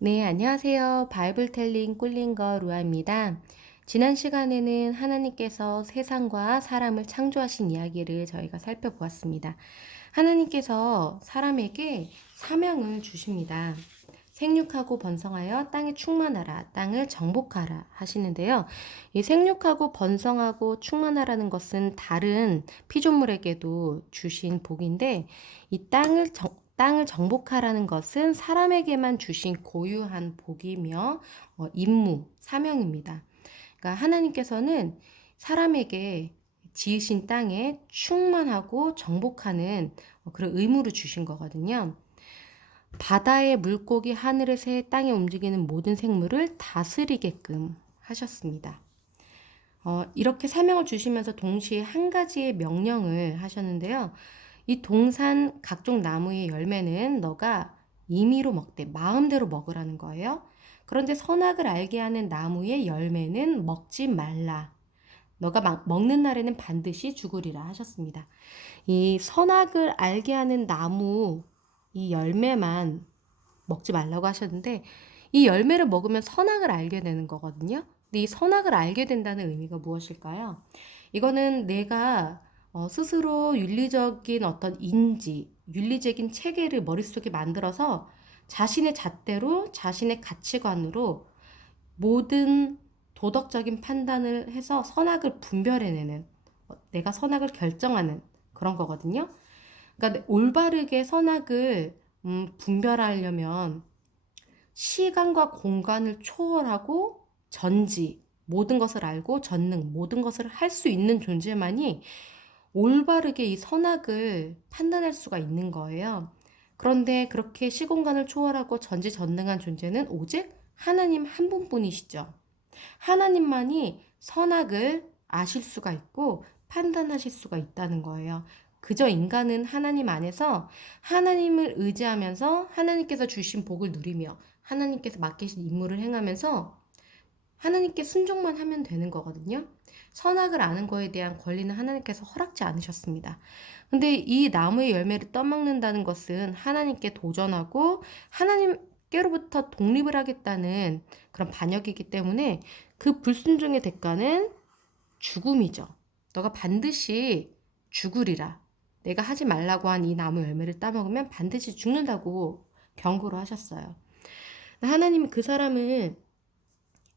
네, 안녕하세요. 바이블텔링 꿀린거 루아입니다. 지난 시간에는 하나님께서 세상과 사람을 창조하신 이야기를 저희가 살펴보았습니다. 하나님께서 사람에게 사명을 주십니다. 생육하고 번성하여 땅에 충만하라, 땅을 정복하라 하시는데요. 이 생육하고 번성하고 충만하라는 것은 다른 피조물에게도 주신 복인데, 이 땅을 정복하라는 것은 사람에게만 주신 고유한 복이며 임무, 사명입니다. 그러니까 하나님께서는 사람에게 지으신 땅에 충만하고 정복하는 그런 의무를 주신 거거든요. 바다의 물고기, 하늘의 새, 땅에 움직이는 모든 생물을 다스리게끔 하셨습니다. 이렇게 사명을 주시면서 동시에 한 가지의 명령을 하셨는데요. 이 동산 각종 나무의 열매는 너가 임의로 먹되 마음대로 먹으라는 거예요. 그런데 선악을 알게 하는 나무의 열매는 먹지 말라. 너가 먹는 날에는 반드시 죽으리라 하셨습니다. 이 선악을 알게 하는 나무 이 열매만 먹지 말라고 하셨는데 이 열매를 먹으면 선악을 알게 되는 거거든요. 근데 이 선악을 알게 된다는 의미가 무엇일까요? 이거는 내가 스스로 윤리적인 어떤 인지, 윤리적인 체계를 머릿속에 만들어서 자신의 잣대로, 자신의 가치관으로 모든 도덕적인 판단을 해서 선악을 분별해내는, 내가 선악을 결정하는 그런 거거든요. 그러니까 올바르게 선악을 분별하려면 시간과 공간을 초월하고 전지, 모든 것을 알고 전능, 모든 것을 할 수 있는 존재만이 올바르게 이 선악을 판단할 수가 있는 거예요. 그런데 그렇게 시공간을 초월하고 전지전능한 존재는 오직 하나님 한 분뿐이시죠. 하나님만이 선악을 아실 수가 있고 판단하실 수가 있다는 거예요. 그저 인간은 하나님 안에서 하나님을 의지하면서 하나님께서 주신 복을 누리며 하나님께서 맡기신 임무를 행하면서 하나님께 순종만 하면 되는 거거든요. 선악을 아는 거에 대한 권리는 하나님께서 허락지 않으셨습니다. 근데 이 나무의 열매를 떠먹는다는 것은 하나님께 도전하고 하나님께로부터 독립을 하겠다는 그런 반역이기 때문에 그 불순종의 대가는 죽음이죠. 너가 반드시 죽으리라. 내가 하지 말라고 한 이 나무 열매를 따먹으면 반드시 죽는다고 경고를 하셨어요. 하나님이 그 사람을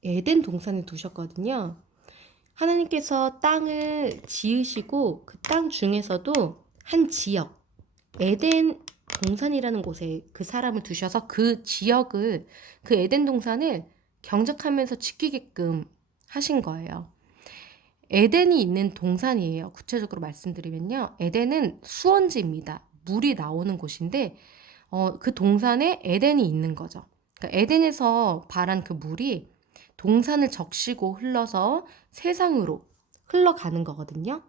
에덴 동산에 두셨거든요. 하나님께서 땅을 지으시고 그 땅 중에서도 한 지역, 에덴 동산이라는 곳에 그 사람을 두셔서 그 지역을, 그 에덴 동산을 경작하면서 지키게끔 하신 거예요. 에덴이 있는 동산이에요. 구체적으로 말씀드리면요. 에덴은 수원지입니다. 물이 나오는 곳인데 그 동산에 에덴이 있는 거죠. 그러니까 에덴에서 발한 그 물이 동산을 적시고 흘러서 세상으로 흘러가는 거거든요.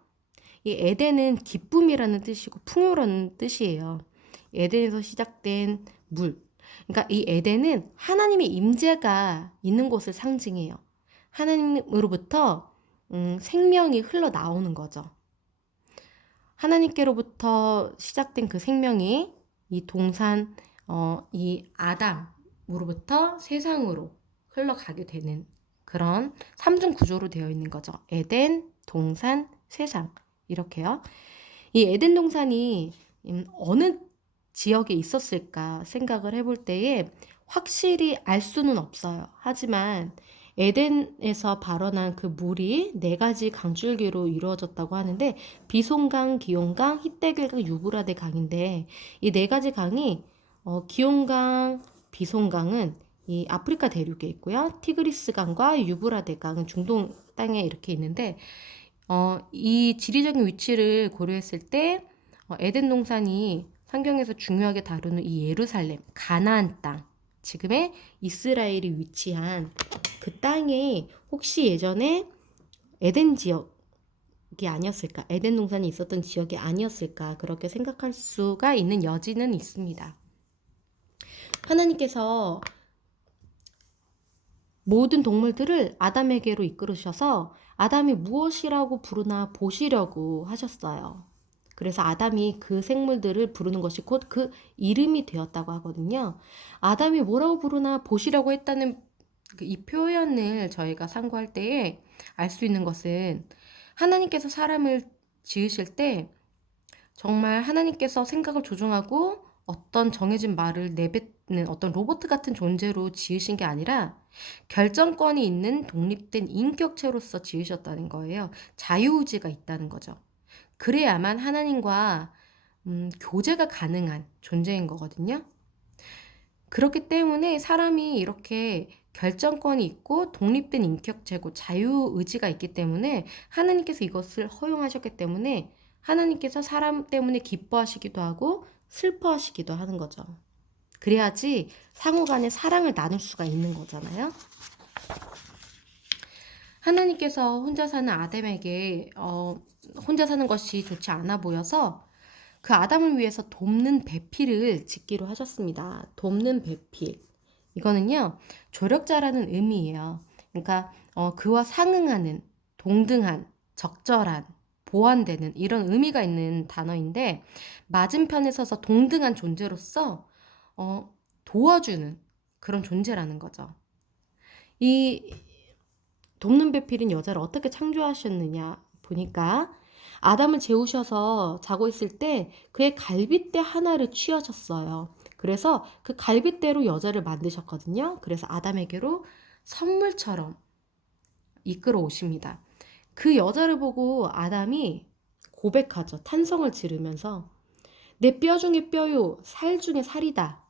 이 에덴은 기쁨이라는 뜻이고 풍요라는 뜻이에요. 에덴에서 시작된 물. 그러니까 이 에덴은 하나님의 임재가 있는 곳을 상징해요. 하나님으로부터 생명이 흘러나오는 거죠. 하나님께로부터 시작된 그 생명이 이 동산, 이 아담으로부터 세상으로 흘러가게 되는 그런 삼중 구조로 되어 있는 거죠. 에덴, 동산, 세상. 이렇게요. 이 에덴 동산이 어느 지역에 있었을까 생각을 해볼 때에 확실히 알 수는 없어요. 하지만 에덴에서 발원한 그 물이 네 가지 강줄기로 이루어졌다고 하는데 비손강, 기온강, 히데길강, 유브라데 강인데 이 네 가지 강이 기온강, 비손강은 이 아프리카 대륙에 있고요. 티그리스 강과 유브라데 강은 중동 땅에 이렇게 있는데 이 지리적인 위치를 고려했을 때 에덴 동산이 성경에서 중요하게 다루는 이 예루살렘, 가나안 땅, 지금의 이스라엘이 위치한 그 땅에 혹시 예전에 에덴 지역이 아니었을까, 에덴 동산이 있었던 지역이 아니었을까 그렇게 생각할 수가 있는 여지는 있습니다. 하나님께서 모든 동물들을 아담에게로 이끌으셔서 아담이 무엇이라고 부르나 보시려고 하셨어요. 그래서 아담이 그 생물들을 부르는 것이 곧 그 이름이 되었다고 하거든요. 아담이 뭐라고 부르나 보시라고 했다는 이 표현을 저희가 상고할 때에 알 수 있는 것은 하나님께서 사람을 지으실 때 정말 하나님께서 생각을 조종하고 어떤 정해진 말을 내뱉는 어떤 로봇 같은 존재로 지으신 게 아니라 결정권이 있는 독립된 인격체로서 지으셨다는 거예요. 자유의지가 있다는 거죠. 그래야만 하나님과 교제가 가능한 존재인 거거든요. 그렇기 때문에 사람이 이렇게 결정권이 있고 독립된 인격체고 자유의지가 있기 때문에 하나님께서 이것을 허용하셨기 때문에 하나님께서 사람 때문에 기뻐하시기도 하고 슬퍼하시기도 하는 거죠. 그래야지 상호 간에 사랑을 나눌 수가 있는 거잖아요. 하나님께서 혼자 사는 아담에게 혼자 사는 것이 좋지 않아 보여서 그 아담을 위해서 돕는 배필을 짓기로 하셨습니다. 돕는 배필. 이거는요, 조력자라는 의미예요. 그러니까 그와 상응하는, 동등한, 적절한, 보완되는 이런 의미가 있는 단어인데 맞은편에 서서 동등한 존재로서 도와주는 그런 존재라는 거죠. 이 돕는 배필인 여자를 어떻게 창조하셨느냐 보니까 아담을 재우셔서 자고 있을 때 그의 갈빗대 하나를 취하셨어요. 그래서 그 갈빗대로 여자를 만드셨거든요. 그래서 아담에게로 선물처럼 이끌어 오십니다. 그 여자를 보고 아담이 고백하죠. 탄성을 지르면서 내 뼈 중에 뼈요, 살 중에 살이다.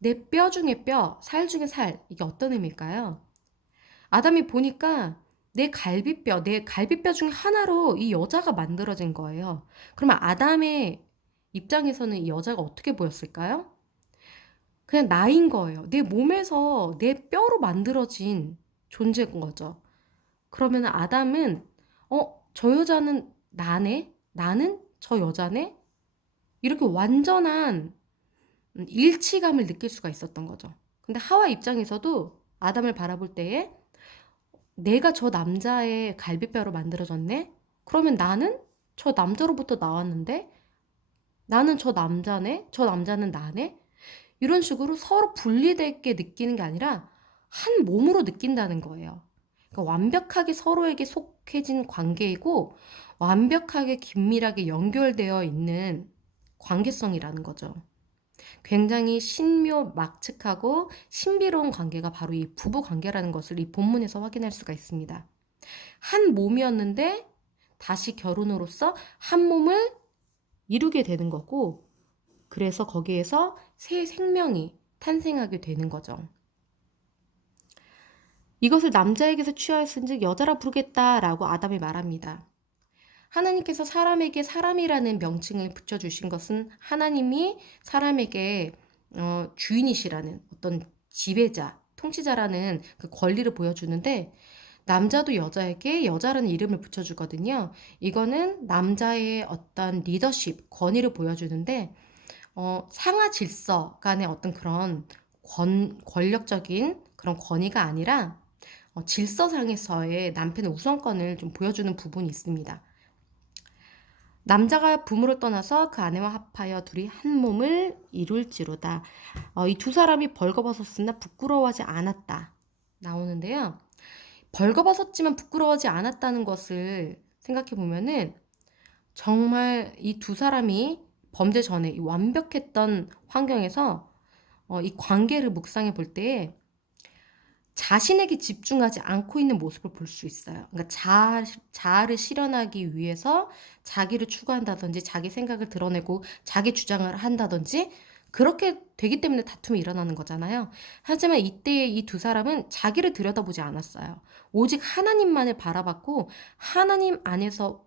내 뼈 중에 뼈, 살 중에 살. 이게 어떤 의미일까요? 아담이 보니까 내 갈비뼈 중에 하나로 이 여자가 만들어진 거예요. 그러면 아담의 입장에서는 이 여자가 어떻게 보였을까요? 그냥 나인 거예요. 내 몸에서 내 뼈로 만들어진 존재인 거죠. 그러면 아담은, 저 여자는 나네? 나는 저 여자네? 이렇게 완전한 일치감을 느낄 수가 있었던 거죠. 근데 하와 입장에서도 아담을 바라볼 때에 내가 저 남자의 갈비뼈로 만들어졌네? 그러면 나는 저 남자로부터 나왔는데? 나는 저 남자네? 저 남자는 나네? 이런 식으로 서로 분리되게 느끼는 게 아니라 한 몸으로 느낀다는 거예요. 그러니까 완벽하게 서로에게 속해진 관계이고 완벽하게 긴밀하게 연결되어 있는 관계성이라는 거죠. 굉장히 신묘막측하고 신비로운 관계가 바로 이 부부 관계라는 것을 이 본문에서 확인할 수가 있습니다. 한 몸이었는데 다시 결혼으로서 한 몸을 이루게 되는 거고, 그래서 거기에서 새 생명이 탄생하게 되는 거죠. 이것을 남자에게서 취하였은즉 여자라 부르겠다라고 아담이 말합니다. 하나님께서 사람에게 사람이라는 명칭을 붙여주신 것은 하나님이 사람에게 주인이시라는 어떤 지배자, 통치자라는 그 권리를 보여주는데 남자도 여자에게 여자라는 이름을 붙여주거든요. 이거는 남자의 어떤 리더십, 권위를 보여주는데 상하 질서 간의 어떤 그런 권력적인 그런 권위가 아니라 질서상에서의 남편의 우선권을 좀 보여주는 부분이 있습니다. 남자가 부모를 떠나서 그 아내와 합하여 둘이 한 몸을 이룰지로다. 이 두 사람이 벌거벗었으나 부끄러워하지 않았다. 나오는데요. 벌거벗었지만 부끄러워하지 않았다는 것을 생각해 보면은 정말 이 두 사람이 범죄 전에 이 완벽했던 환경에서 이 관계를 묵상해 볼 때에 자신에게 집중하지 않고 있는 모습을 볼 수 있어요. 그러니까 자아를 실현하기 위해서 자기를 추구한다든지 자기 생각을 드러내고 자기 주장을 한다든지 그렇게 되기 때문에 다툼이 일어나는 거잖아요. 하지만 이때 이 두 사람은 자기를 들여다보지 않았어요. 오직 하나님만을 바라봤고 하나님 안에서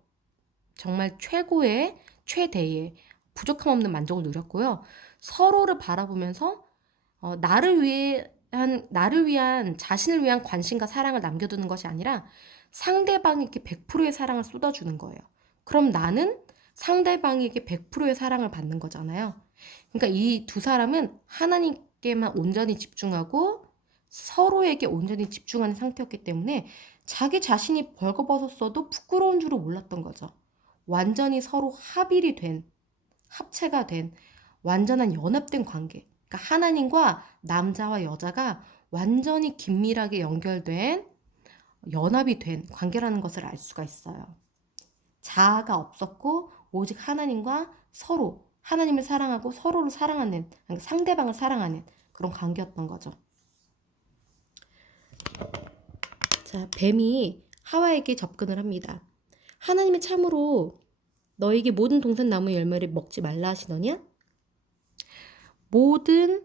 정말 최고의 최대의 부족함 없는 만족을 누렸고요. 서로를 바라보면서 나를 위한 자신을 위한 관심과 사랑을 남겨두는 것이 아니라 상대방에게 100%의 사랑을 쏟아주는 거예요. 그럼 나는 상대방에게 100%의 사랑을 받는 거잖아요. 그러니까 이 두 사람은 하나님께만 온전히 집중하고 서로에게 온전히 집중하는 상태였기 때문에 자기 자신이 벌거벗었어도 부끄러운 줄을 몰랐던 거죠. 완전히 서로 합일이 된, 합체가 된 완전한 연합된 관계. 그러니까 하나님과 남자와 여자가 완전히 긴밀하게 연결된 연합이 된 관계라는 것을 알 수가 있어요. 자아가 없었고 오직 하나님과 서로 하나님을 사랑하고 서로를 사랑하는, 그러니까 상대방을 사랑하는 그런 관계였던 거죠. 자, 뱀이 하와에게 접근을 합니다. 하나님이 참으로 너에게 모든 동산 나무 열매를 먹지 말라 하시더냐? 모든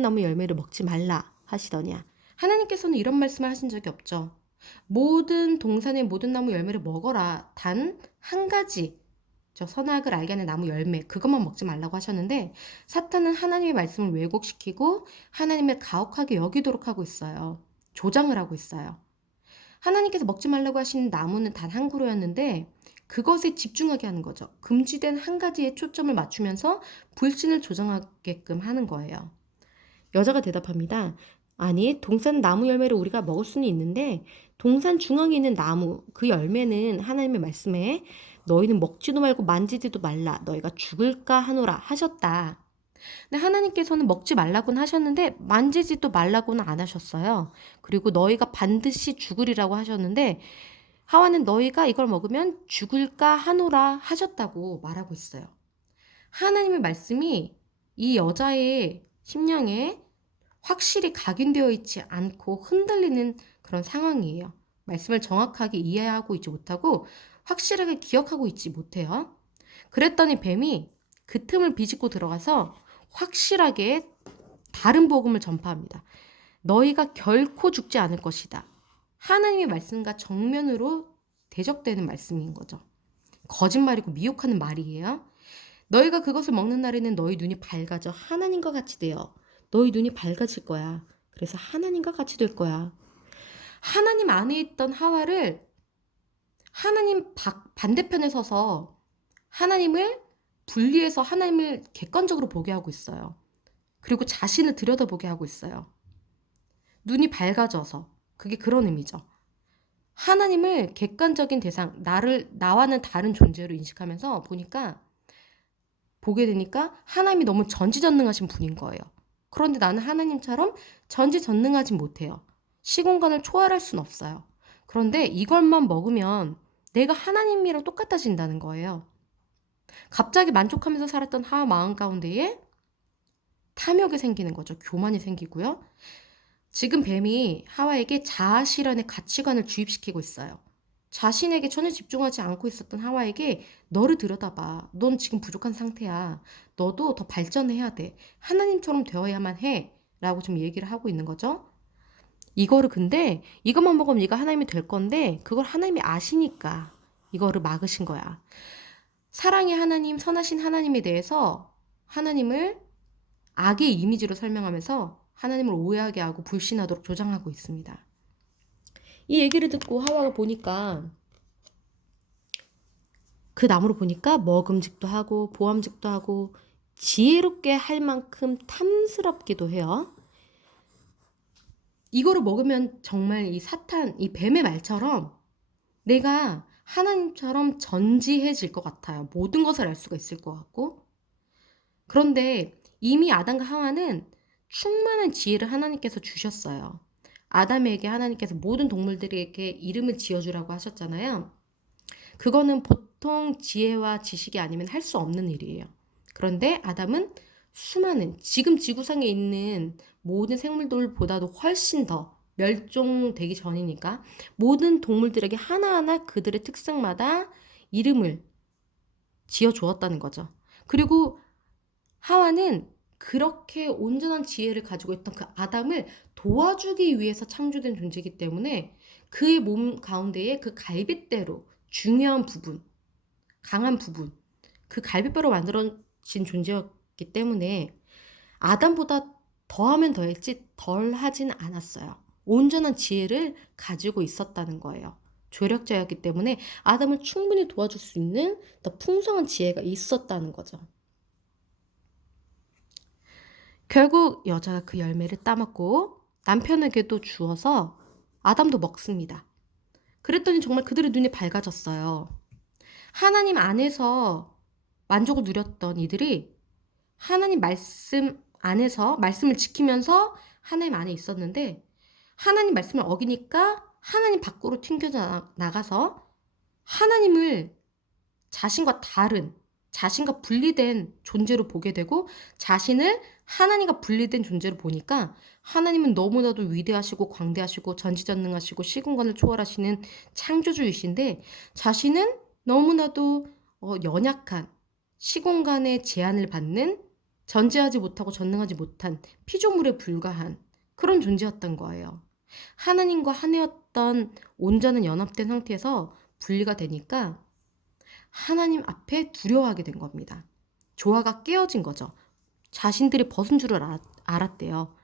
나무 열매를 먹지 말라 하시더냐? 하나님께서는 이런 말씀을 하신 적이 없죠. 모든 동산의 모든 나무 열매를 먹어라. 단 한 가지, 저 선악을 알게 하는 나무 열매, 그것만 먹지 말라고 하셨는데 사탄은 하나님의 말씀을 왜곡시키고 하나님을 가혹하게 여기도록 하고 있어요. 조장을 하고 있어요. 하나님께서 먹지 말라고 하신 나무는 단 한 그루였는데 그것에 집중하게 하는 거죠. 금지된 한 가지에 초점을 맞추면서 불신을 조장하게끔 하는 거예요. 여자가 대답합니다. 아니, 동산 나무 열매를 우리가 먹을 수는 있는데 동산 중앙에 있는 나무, 그 열매는 하나님의 말씀에 너희는 먹지도 말고 만지지도 말라, 너희가 죽을까 하노라 하셨다. 근데 하나님께서는 먹지 말라고는 하셨는데 만지지도 말라고는 안 하셨어요. 그리고 너희가 반드시 죽으리라고 하셨는데 하와는 너희가 이걸 먹으면 죽을까 하노라 하셨다고 말하고 있어요. 하나님의 말씀이 이 여자의 심령에 확실히 각인되어 있지 않고 흔들리는 그런 상황이에요. 말씀을 정확하게 이해하고 있지 못하고 확실하게 기억하고 있지 못해요. 그랬더니 뱀이 그 틈을 비집고 들어가서 확실하게 다른 복음을 전파합니다. 너희가 결코 죽지 않을 것이다. 하나님의 말씀과 정면으로 대적되는 말씀인 거죠. 거짓말이고 미혹하는 말이에요. 너희가 그것을 먹는 날에는 너희 눈이 밝아져 하나님과 같이 되어 너희 눈이 밝아질 거야. 그래서 하나님과 같이 될 거야. 하나님 안에 있던 하와를 하나님 반대편에 서서 하나님을 분리해서 하나님을 객관적으로 보게 하고 있어요. 그리고 자신을 들여다보게 하고 있어요. 눈이 밝아져서. 그게 그런 의미죠. 하나님을 객관적인 대상, 나와는 다른 존재로 인식하면서 보게 되니까 하나님이 너무 전지전능하신 분인 거예요. 그런데 나는 하나님처럼 전지전능하진 못해요. 시공간을 초월할 순 없어요. 그런데 이것만 먹으면 내가 하나님이랑 똑같아진다는 거예요. 갑자기 만족하면서 살았던 하와 마음 가운데에 탐욕이 생기는 거죠. 교만이 생기고요. 지금 뱀이 하와에게 자아 실현의 가치관을 주입시키고 있어요. 자신에게 전혀 집중하지 않고 있었던 하와에게 너를 들여다봐. 넌 지금 부족한 상태야. 너도 더 발전해야 돼. 하나님처럼 되어야만 해. 라고 좀 얘기를 하고 있는 거죠. 근데 이것만 먹으면 네가 하나님이 될 건데 그걸 하나님이 아시니까 이거를 막으신 거야. 사랑의 하나님, 선하신 하나님에 대해서 하나님을 악의 이미지로 설명하면서 하나님을 오해하게 하고 불신하도록 조장하고 있습니다. 이 얘기를 듣고 하와가 보니까 그 나무를 보니까 먹음직도 하고 보암직도 하고 지혜롭게 할 만큼 탐스럽기도 해요. 이거를 먹으면 정말 이 사탄, 이 뱀의 말처럼 내가 하나님처럼 전지해질 것 같아요. 모든 것을 알 수가 있을 것 같고. 그런데 이미 아담과 하와는 충만한 지혜를 하나님께서 주셨어요. 아담에게 하나님께서 모든 동물들에게 이름을 지어주라고 하셨잖아요. 그거는 보통 지혜와 지식이 아니면 할 수 없는 일이에요. 그런데 아담은 수많은 지금 지구상에 있는 모든 생물들보다도 훨씬 더 멸종되기 전이니까 모든 동물들에게 하나하나 그들의 특성마다 이름을 지어주었다는 거죠. 그리고 하와는 그렇게 온전한 지혜를 가지고 있던 그 아담을 도와주기 위해서 창조된 존재이기 때문에 그의 몸 가운데에 그 갈빗대로 중요한 부분, 강한 부분, 그 갈빗배로 만들어진 존재였기 때문에 아담보다 더하면 더했지 덜하진 않았어요. 온전한 지혜를 가지고 있었다는 거예요. 조력자였기 때문에 아담을 충분히 도와줄 수 있는 더 풍성한 지혜가 있었다는 거죠. 결국 여자가 그 열매를 따먹고 남편에게도 주어서 아담도 먹습니다. 그랬더니 정말 그들의 눈이 밝아졌어요. 하나님 안에서 만족을 누렸던 이들이 하나님 말씀 안에서 말씀을 지키면서 하나님 안에 있었는데 하나님 말씀을 어기니까 하나님 밖으로 튕겨져 나가서 하나님을 자신과 다른, 자신과 분리된 존재로 보게 되고 자신을 하나님과 분리된 존재로 보니까 하나님은 너무나도 위대하시고 광대하시고 전지전능하시고 시공간을 초월하시는 창조주이신데 자신은 너무나도 연약한 시공간의 제한을 받는 전제하지 못하고 전능하지 못한 피조물에 불과한 그런 존재였던 거예요. 하나님과 하나였던 온전한 연합된 상태에서 분리가 되니까 하나님 앞에 두려워하게 된 겁니다. 조화가 깨어진 거죠. 자신들이 벗은 줄을 알았대요.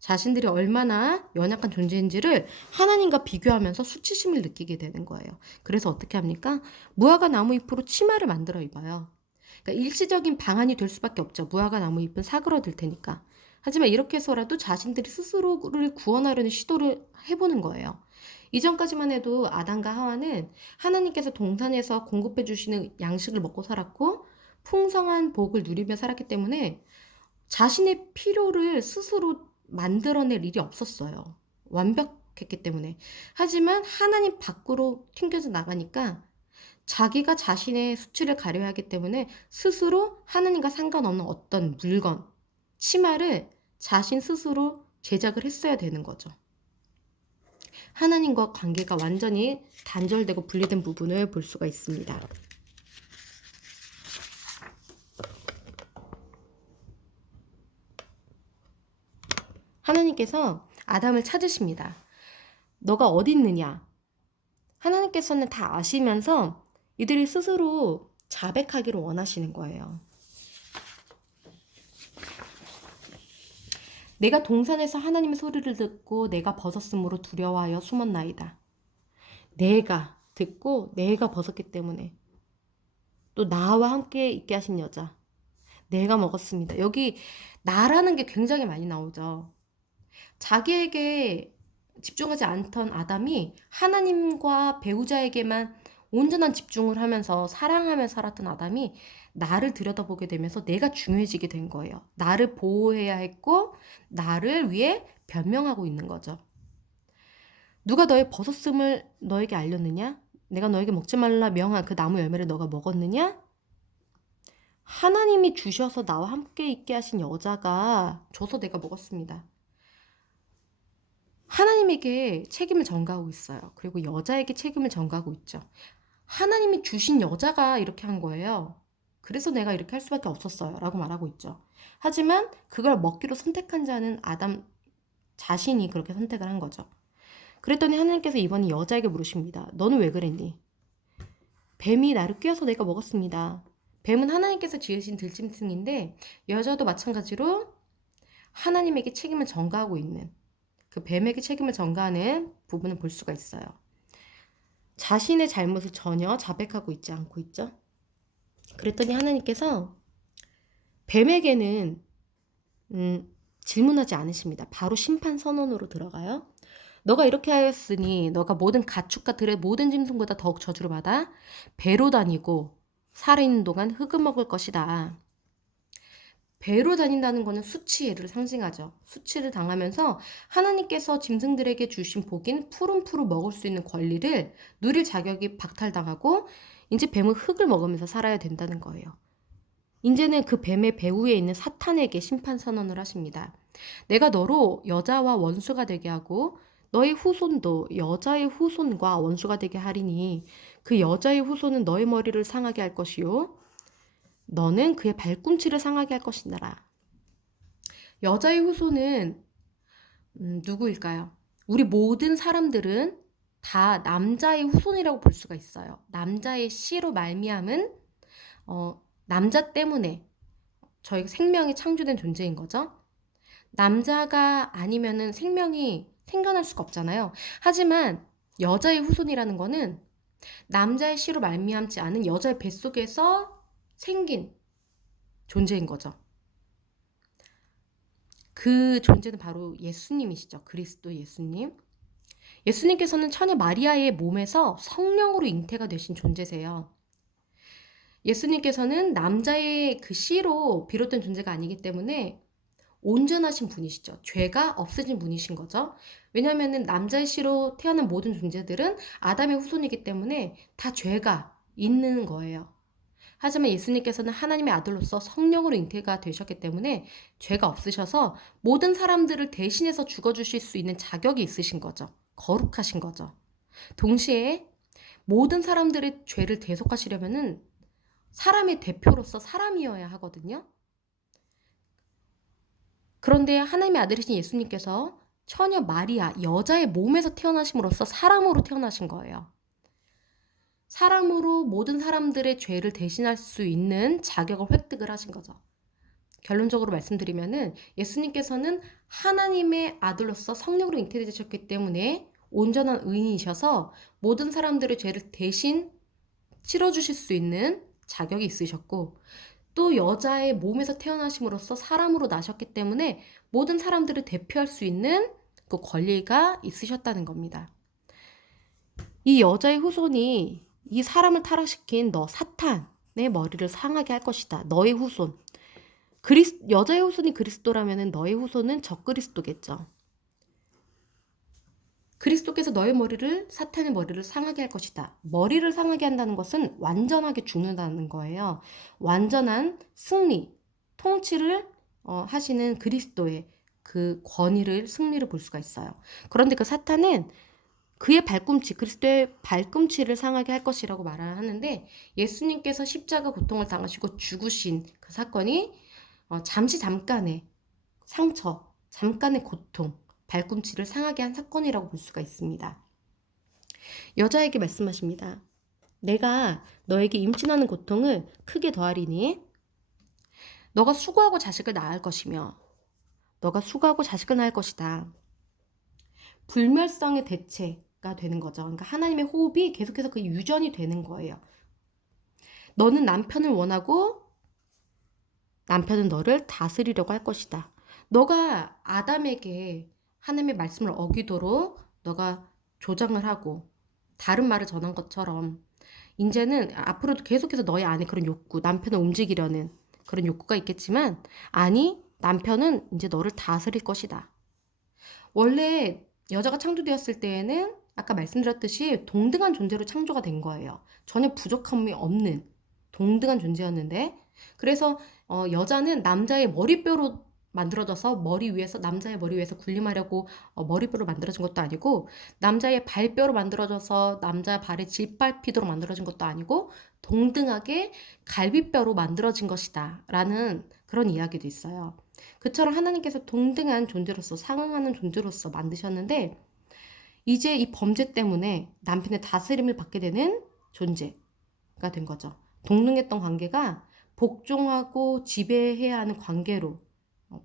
자신들이 얼마나 연약한 존재인지를 하나님과 비교하면서 수치심을 느끼게 되는 거예요. 그래서 어떻게 합니까? 무화과 나무 잎으로 치마를 만들어 입어요. 그러니까 일시적인 방안이 될 수밖에 없죠. 무화과 나무 잎은 사그러들 테니까. 하지만 이렇게 해서라도 자신들이 스스로를 구원하려는 시도를 해보는 거예요. 이전까지만 해도 아담과 하와는 하나님께서 동산에서 공급해 주시는 양식을 먹고 살았고 풍성한 복을 누리며 살았기 때문에 자신의 필요를 스스로 만들어낼 일이 없었어요. 완벽했기 때문에. 하지만 하나님 밖으로 튕겨져 나가니까 자기가 자신의 수치를 가려야 하기 때문에 스스로 하나님과 상관없는 어떤 물건, 치마를 자신 스스로 제작을 했어야 되는 거죠. 하나님과 관계가 완전히 단절되고 분리된 부분을 볼 수가 있습니다. 하나님께서 아담을 찾으십니다. 너가 어디 있느냐? 하나님께서는 다 아시면서 이들이 스스로 자백하기를 원하시는 거예요. 내가 동산에서 하나님의 소리를 듣고 내가 벗었으므로 두려워하여 숨었나이다. 내가 듣고 내가 벗었기 때문에 또 나와 함께 있게 하신 여자 내가 먹었습니다. 여기 나라는 게 굉장히 많이 나오죠. 자기에게 집중하지 않던 아담이 하나님과 배우자에게만 온전한 집중을 하면서 사랑하며 살았던 아담이 나를 들여다보게 되면서 내가 중요해지게 된 거예요. 나를 보호해야 했고 나를 위해 변명하고 있는 거죠. 누가 너의 벗었음을 너에게 알렸느냐? 내가 너에게 먹지 말라 명한 그 나무 열매를 너가 먹었느냐? 하나님이 주셔서 나와 함께 있게 하신 여자가 줘서 내가 먹었습니다. 하나님에게 책임을 전가하고 있어요. 그리고 여자에게 책임을 전가하고 있죠. 하나님이 주신 여자가 이렇게 한 거예요. 그래서 내가 이렇게 할 수밖에 없었어요. 라고 말하고 있죠. 하지만 그걸 먹기로 선택한 자는 아담 자신이 그렇게 선택을 한 거죠. 그랬더니 하나님께서 이번에 여자에게 물으십니다. 너는 왜 그랬니? 뱀이 나를 꿰어서 내가 먹었습니다. 뱀은 하나님께서 지으신 들짐승인데 여자도 마찬가지로 하나님에게 책임을 전가하고 있는 그 뱀에게 책임을 전가하는 부분을 볼 수가 있어요. 자신의 잘못을 전혀 자백하고 있지 않고 있죠. 그랬더니 하나님께서 뱀에게는 질문하지 않으십니다. 바로 심판 선언으로 들어가요. 너가 이렇게 하였으니 너가 모든 가축과 들의 모든 짐승보다 더욱 저주를 받아 배로 다니고 살아있는 동안 흙을 먹을 것이다. 배로 다닌다는 것은 수치를 상징하죠. 수치를 당하면서 하나님께서 짐승들에게 주신 복인 푸른 풀을 먹을 수 있는 권리를 누릴 자격이 박탈당하고 이제 뱀은 흙을 먹으면서 살아야 된다는 거예요. 이제는 그 뱀의 배후에 있는 사탄에게 심판 선언을 하십니다. 내가 너로 여자와 원수가 되게 하고 너의 후손도 여자의 후손과 원수가 되게 하리니 그 여자의 후손은 너의 머리를 상하게 할 것이요 너는 그의 발꿈치를 상하게 할 것이니라. 여자의 후손은 누구일까요? 우리 모든 사람들은 다 남자의 후손이라고 볼 수가 있어요. 남자의 씨로 말미암은 남자 때문에 저희 생명이 창조된 존재인 거죠. 남자가 아니면은 생명이 생겨날 수가 없잖아요. 하지만 여자의 후손이라는 거는 남자의 씨로 말미암지 않은 여자의 뱃속에서 생긴 존재인 거죠. 그 존재는 바로 예수님이시죠. 그리스도 예수님. 예수님께서는 처녀 마리아의 몸에서 성령으로 잉태가 되신 존재세요. 예수님께서는 남자의 그 씨로 비롯된 존재가 아니기 때문에 온전하신 분이시죠. 죄가 없으신 분이신 거죠. 왜냐하면 남자의 씨로 태어난 모든 존재들은 아담의 후손이기 때문에 다 죄가 있는 거예요. 하지만 예수님께서는 하나님의 아들로서 성령으로 잉태가 되셨기 때문에 죄가 없으셔서 모든 사람들을 대신해서 죽어주실 수 있는 자격이 있으신 거죠. 거룩하신 거죠. 동시에 모든 사람들의 죄를 대속하시려면은 사람의 대표로서 사람이어야 하거든요. 그런데 하나님의 아들이신 예수님께서 처녀 마리아, 여자의 몸에서 태어나심으로써 사람으로 태어나신 거예요. 사람으로 모든 사람들의 죄를 대신할 수 있는 자격을 획득을 하신 거죠. 결론적으로 말씀드리면은 예수님께서는 하나님의 아들로서 성령으로 잉태되셨기 때문에 온전한 의인이셔서 모든 사람들의 죄를 대신 치러주실 수 있는 자격이 있으셨고, 또 여자의 몸에서 태어나심으로써 사람으로 나셨기 때문에 모든 사람들을 대표할 수 있는 그 권리가 있으셨다는 겁니다. 이 여자의 후손이 이 사람을 타락시킨 너 사탄의 머리를 상하게 할 것이다. 너의 후손. 여자의 후손이 그리스도라면 너의 후손은 적그리스도겠죠. 그리스도께서 너의 머리를, 사탄의 머리를 상하게 할 것이다. 머리를 상하게 한다는 것은 완전하게 죽는다는 거예요. 완전한 승리, 통치를 하시는 그리스도의 그 권위를, 승리를 볼 수가 있어요. 그런데 그 사탄은 그의 발꿈치, 그리스도의 발꿈치를 상하게 할 것이라고 말을 하는데, 예수님께서 십자가 고통을 당하시고 죽으신 그 사건이 잠깐의 상처, 잠깐의 고통, 발꿈치를 상하게 한 사건이라고 볼 수가 있습니다. 여자에게 말씀하십니다. 내가 너에게 임신하는 고통을 크게 더하리니 너가 수고하고 자식을 낳을 것이며 너가 수고하고 자식을 낳을 것이다. 불멸성의 대체가 되는 거죠. 그러니까 하나님의 호흡이 계속해서 그 유전이 되는 거예요. 너는 남편을 원하고 남편은 너를 다스리려고 할 것이다. 너가 아담에게 하나님의 말씀을 어기도록 너가 조장을 하고 다른 말을 전한 것처럼 이제는 앞으로도 계속해서 너의 안에 그런 욕구, 남편을 움직이려는 그런 욕구가 있겠지만, 아니, 남편은 이제 너를 다스릴 것이다. 원래 여자가 창조되었을 때에는 아까 말씀드렸듯이 동등한 존재로 창조가 된 거예요. 전혀 부족함이 없는 동등한 존재였는데, 그래서 여자는 남자의 머리뼈로 만들어져서 남자의 머리 위에서 군림하려고 머리뼈로 만들어진 것도 아니고, 남자의 발뼈로 만들어져서 남자 발의 짓밟히도록 만들어진 것도 아니고, 동등하게 갈비뼈로 만들어진 것이다 라는 그런 이야기도 있어요. 그처럼 하나님께서 동등한 존재로서, 상응하는 존재로서 만드셨는데, 이제 이 범죄 때문에 남편의 다스림을 받게 되는 존재가 된 거죠. 동등했던 관계가 복종하고 지배해야 하는 관계로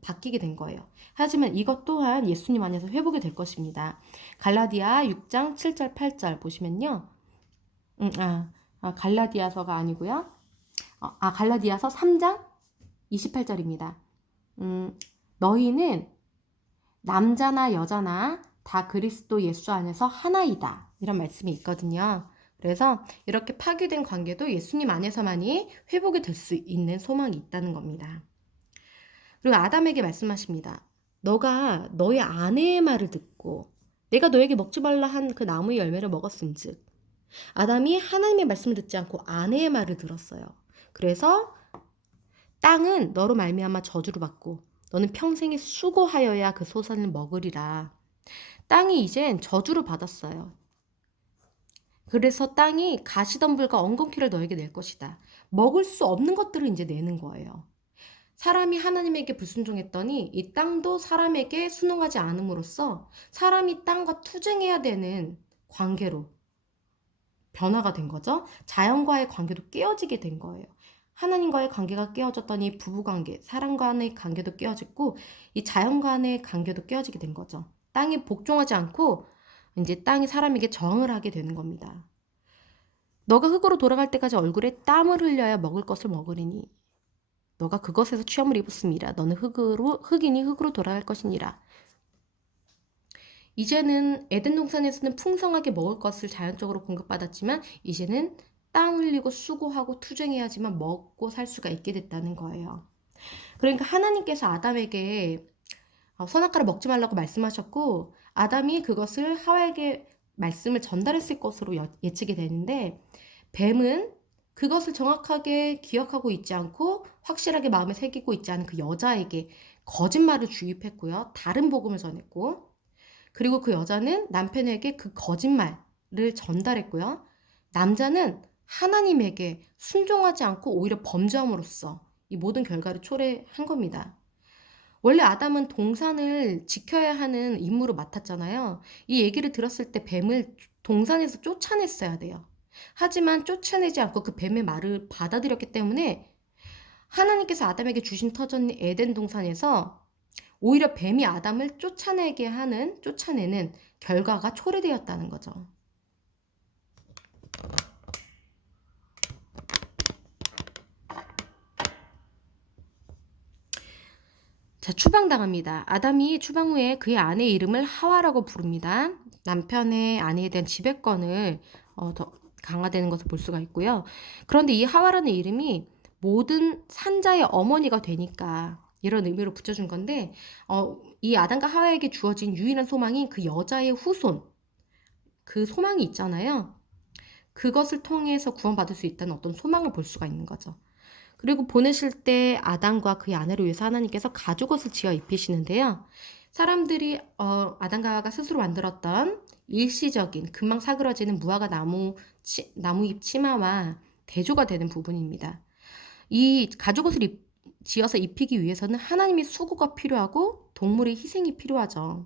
바뀌게 된 거예요. 하지만 이것 또한 예수님 안에서 회복이 될 것입니다. 갈라디아 6장 7절 8절 보시면요. 갈라디아서가 아니고요. 갈라디아서 3장 28절입니다. 너희는 남자나 여자나 다 그리스도 예수 안에서 하나이다. 이런 말씀이 있거든요. 그래서 이렇게 파괴된 관계도 예수님 안에서만이 회복이 될 수 있는 소망이 있다는 겁니다. 그리고 아담에게 말씀하십니다. 너가 너의 아내의 말을 듣고 내가 너에게 먹지 말라 한 그 나무의 열매를 먹었은즉. 아담이 하나님의 말씀을 듣지 않고 아내의 말을 들었어요. 그래서 땅은 너로 말미암아 저주를 받고 너는 평생에 수고하여야 그 소산을 먹으리라. 땅이 이젠 저주를 받았어요. 그래서 땅이 가시덤불과 엉겅퀴를 너에게 낼 것이다. 먹을 수 없는 것들을 이제 내는 거예요. 사람이 하나님에게 불순종했더니 이 땅도 사람에게 순응하지 않음으로써 사람이 땅과 투쟁해야 되는 관계로 변화가 된 거죠. 자연과의 관계도 깨어지게 된 거예요. 하나님과의 관계가 깨어졌더니 부부관계, 사람 간의 관계도 깨어졌고 이 자연 간의 관계도 깨어지게 된 거죠. 땅이 복종하지 않고 이제 땅이 사람에게 저항을 하게 되는 겁니다. 너가 흙으로 돌아갈 때까지 얼굴에 땀을 흘려야 먹을 것을 먹으리니 너가 그것에서 취함을 입었음이라. 너는 흙이니 흙으로 돌아갈 것이니라. 이제는 에덴 동산에서는 풍성하게 먹을 것을 자연적으로 공급받았지만 이제는 땀 흘리고 수고하고 투쟁해야지만 먹고 살 수가 있게 됐다는 거예요. 그러니까 하나님께서 아담에게 선악과를 먹지 말라고 말씀하셨고 아담이 그것을 하와에게 말씀을 전달했을 것으로 예측이 되는데 뱀은 그것을 정확하게 기억하고 있지 않고 확실하게 마음에 새기고 있지 않은 그 여자에게 거짓말을 주입했고요. 다른 복음을 전했고 그리고 그 여자는 남편에게 그 거짓말을 전달했고요. 남자는 하나님에게 순종하지 않고 오히려 범죄함으로써 이 모든 결과를 초래한 겁니다. 원래 아담은 동산을 지켜야 하는 임무를 맡았잖아요. 이 얘기를 들었을 때 뱀을 동산에서 쫓아냈어야 돼요. 하지만 쫓아내지 않고 그 뱀의 말을 받아들였기 때문에 하나님께서 아담에게 주신 터전인 에덴 동산에서 오히려 뱀이 아담을 쫓아내는 결과가 초래되었다는 거죠. 자, 추방당합니다. 아담이 추방 후에 그의 아내의 이름을 하와라고 부릅니다. 남편의 아내에 대한 지배권을 더 강화되는 것을 볼 수가 있고요. 그런데 이 하와라는 이름이 모든 산자의 어머니가 되니까 이런 의미로 붙여준 건데 이 아담과 하와에게 주어진 유일한 소망이 그 여자의 후손, 그 소망이 있잖아요. 그것을 통해서 구원받을 수 있다는 어떤 소망을 볼 수가 있는 거죠. 그리고 보내실 때 아담과 그의 아내를 위해서 하나님께서 가죽옷을 지어 입히시는데요. 사람들이 아담과 하와가 스스로 만들었던 일시적인 금방 사그러지는 무화과 나무잎 치마와 대조가 되는 부분입니다. 이 가죽옷을 지어서 입히기 위해서는 하나님의 수고가 필요하고 동물의 희생이 필요하죠.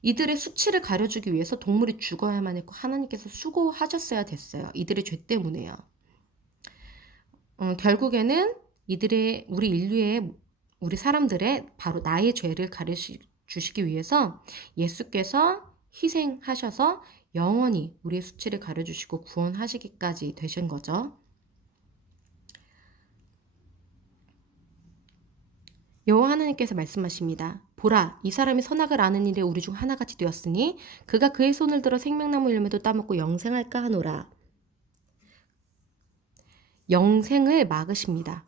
이들의 수치를 가려주기 위해서 동물이 죽어야만 했고 하나님께서 수고하셨어야 됐어요. 이들의 죄 때문에요. 결국에는 우리 인류의 우리 사람들의 바로 나의 죄를 가르쳐주시기 위해서 예수께서 희생하셔서 영원히 우리의 수치를 가려주시고 구원하시기까지 되신 거죠. 여호와 하나님께서 말씀하십니다. 보라, 이 사람이 선악을 아는 일에 우리 중 하나같이 되었으니 그가 그의 손을 들어 생명나무 열매도 따먹고 영생할까 하노라. 영생을 막으십니다.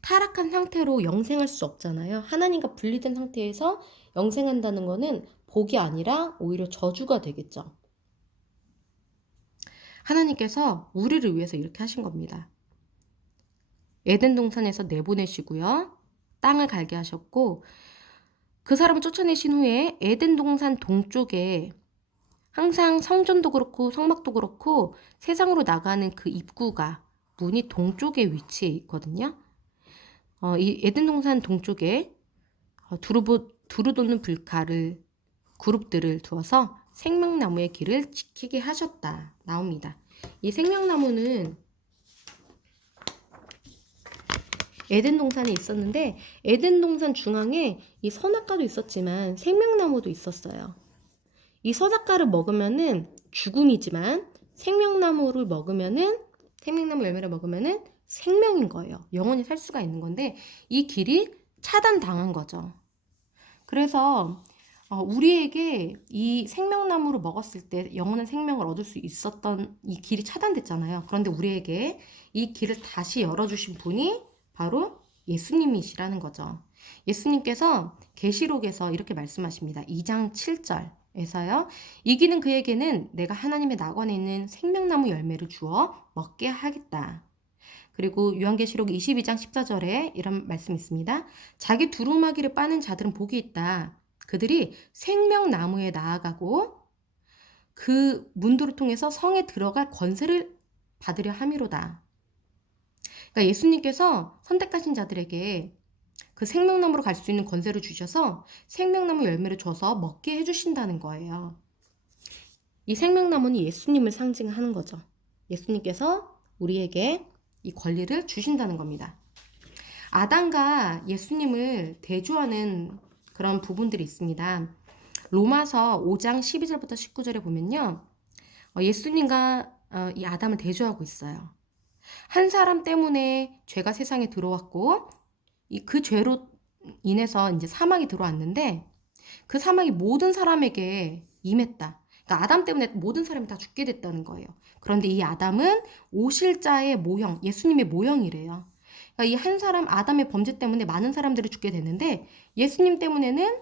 타락한 상태로 영생할 수 없잖아요. 하나님과 분리된 상태에서 영생한다는 것은 복이 아니라 오히려 저주가 되겠죠. 하나님께서 우리를 위해서 이렇게 하신 겁니다. 에덴 동산에서 내보내시고요. 땅을 갈게 하셨고 그 사람을 쫓아내신 후에 에덴 동산 동쪽에 항상 성전도 그렇고 성막도 그렇고 세상으로 나가는 그 입구가 문이 동쪽에 위치해 있거든요. 이 에덴 동산 동쪽에 두루 돋는 불가를 그룹들을 두어서 생명나무의 길을 지키게 하셨다 나옵니다. 이 생명나무는 에덴 동산에 있었는데 에덴 동산 중앙에 이 선악과도 있었지만 생명나무도 있었어요. 이 선악과를 먹으면은 죽음이지만 생명나무 열매를 먹으면은 생명인 거예요. 영원히 살 수가 있는 건데 이 길이 차단당한 거죠. 그래서 우리에게 이 생명나무를 먹었을 때 영원한 생명을 얻을 수 있었던 이 길이 차단됐잖아요. 그런데 우리에게 이 길을 다시 열어주신 분이 바로 예수님이시라는 거죠. 예수님께서 계시록에서 이렇게 말씀하십니다. 2장 7절에서요. 이기는 그에게는 내가 하나님의 낙원에 있는 생명나무 열매를 주어 먹게 하겠다. 그리고 요한계시록 22장 14절에 이런 말씀이 있습니다. 자기 두루마기를 빠는 자들은 복이 있다. 그들이 생명나무에 나아가고 그 문도를 통해서 성에 들어갈 권세를 받으려 함이로다. 그러니까 예수님께서 선택하신 자들에게 그 생명나무로 갈 수 있는 권세를 주셔서 생명나무 열매를 줘서 먹게 해주신다는 거예요. 이 생명나무는 예수님을 상징하는 거죠. 예수님께서 우리에게 이 권리를 주신다는 겁니다. 아담과 예수님을 대조하는 그런 부분들이 있습니다. 로마서 5장 12절부터 19절에 보면요. 예수님과 이 아담을 대조하고 있어요. 한 사람 때문에 죄가 세상에 들어왔고 그 죄로 인해서 이제 사망이 들어왔는데 그 사망이 모든 사람에게 임했다. 그러니까 아담 때문에 모든 사람이 다 죽게 됐다는 거예요. 그런데 이 아담은 오실 자의 모형, 예수님의 모형이래요. 그러니까 이 한 사람 아담의 범죄 때문에 많은 사람들이 죽게 됐는데 예수님 때문에는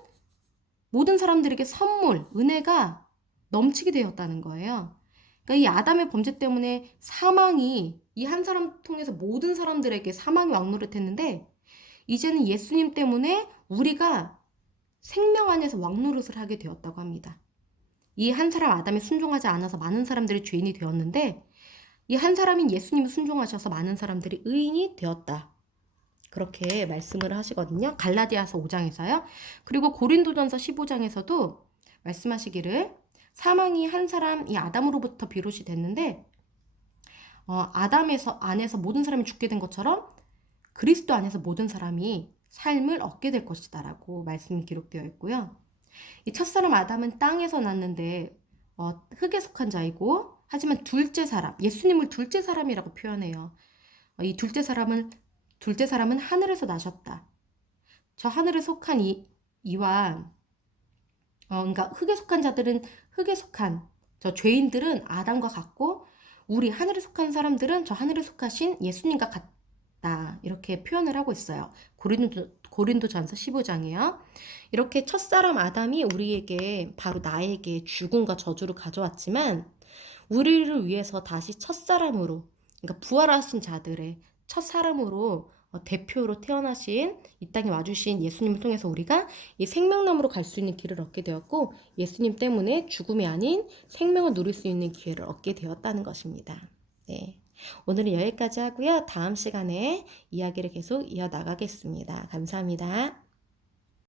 모든 사람들에게 선물, 은혜가 넘치게 되었다는 거예요. 그러니까 이 아담의 범죄 때문에 사망이 이 한 사람 통해서 모든 사람들에게 사망이 왕노릇했는데 이제는 예수님 때문에 우리가 생명 안에서 왕노릇을 하게 되었다고 합니다. 이 한 사람 아담이 순종하지 않아서 많은 사람들이 죄인이 되었는데 이 한 사람인 예수님이 순종하셔서 많은 사람들이 의인이 되었다. 그렇게 말씀을 하시거든요. 갈라디아서 5장에서요. 그리고 고린도전서 15장에서도 말씀하시기를 사망이 한 사람 이 아담으로부터 비롯이 됐는데 아담에서 안에서 모든 사람이 죽게 된 것처럼 그리스도 안에서 모든 사람이 삶을 얻게 될 것이다라고 말씀이 기록되어 있고요. 이 첫사람 아담은 땅에서 났는데 흙에 속한 자이고 하지만 둘째 사람, 예수님을 둘째 사람이라고 표현해요. 이 둘째 사람은 하늘에서 나셨다. 저 하늘에 속한 이와 그러니까 흙에 속한 자들은 흙에 속한 저 죄인들은 아담과 같고 우리 하늘에 속한 사람들은 저 하늘에 속하신 예수님과 같다. 이렇게 표현을 하고 있어요. 고린도전서 15장이에요. 이렇게 첫사람 아담이 우리에게 바로 나에게 죽음과 저주를 가져왔지만 우리를 위해서 다시 첫사람으로 그러니까 부활하신 자들의 첫사람으로 대표로 태어나신 이 땅에 와주신 예수님을 통해서 우리가 이 생명나무로 갈 수 있는 길을 얻게 되었고 예수님 때문에 죽음이 아닌 생명을 누릴 수 있는 기회를 얻게 되었다는 것입니다. 네. 오늘은 여기까지 하고요. 다음 시간에 이야기를 계속 이어나가겠습니다. 감사합니다.